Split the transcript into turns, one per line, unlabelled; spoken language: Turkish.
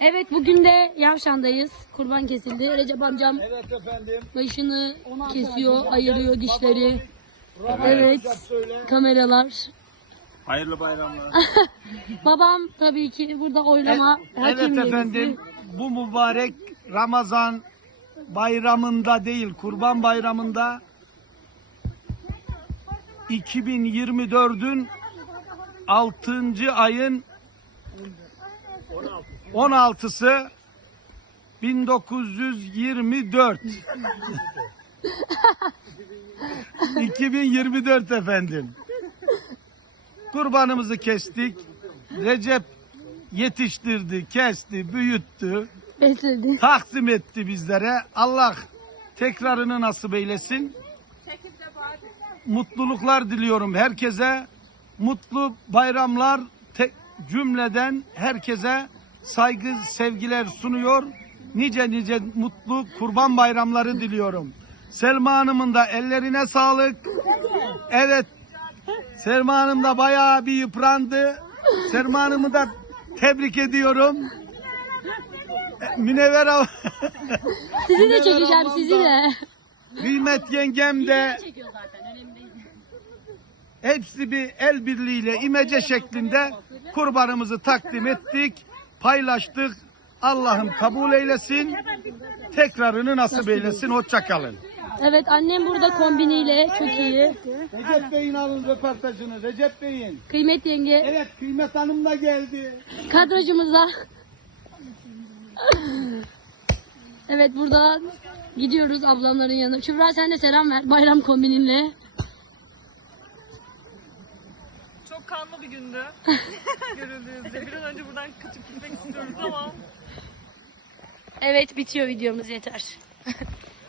Evet, bugün de Yavşan'dayız. Kurban kesildi. Recep amcam
Evet efendim.
başını kesiyor, ayırıyor dişleri.
Babalık
Evet,
yapacak söyle.
kameralar.
Hayırlı bayramlar.
Babam tabii ki burada oylama
Evet
hakim üyesi.
efendim. Bu mübarek Ramazan bayramında değil, Kurban Bayramında 2024'ün 6. ayın 16'sı 1924. 2024 efendim. Kurbanımızı kestik. Recep yetiştirdi, kesti, büyüttü,
Besledi.
takdim etti bizlere. Allah tekrarını nasip eylesin. Mutluluklar diliyorum herkese. Mutlu bayramlar cümleden herkese saygı, sevgiler sunuyor. Nice nice mutlu kurban bayramları diliyorum. Selma Hanım'ın da ellerine sağlık. Evet, Selma Hanım da bayağı bir yıprandı. Selma Hanım'ı da tebrik ediyorum. Münevver Hanım.
Sizi de çekeceğim, sizi de.
Kıymet yengem de hepsi bir el birliğiyle imece şeklinde kurbanımızı takdim ettik, paylaştık. Allah'ım kabul eylesin, tekrarını nasip eylesin. Hoşça kalın.
Evet, annem burada kombiniyle çok iyi.
Recep Bey'in alın röportajını. Recep Bey'in.
Kıymet yenge
Evet, Kıymet Hanım da geldi.
kadrajımıza. Evet, buradan gidiyoruz ablamların yanına. Kübra, sen de selam ver bayram kombininle.
Çok kanlı bir gündü. Görüldüğü üzere. Bir an önce buradan kaçıp gitmek istiyoruz ama
Evet, bitiyor videomuz, yeter.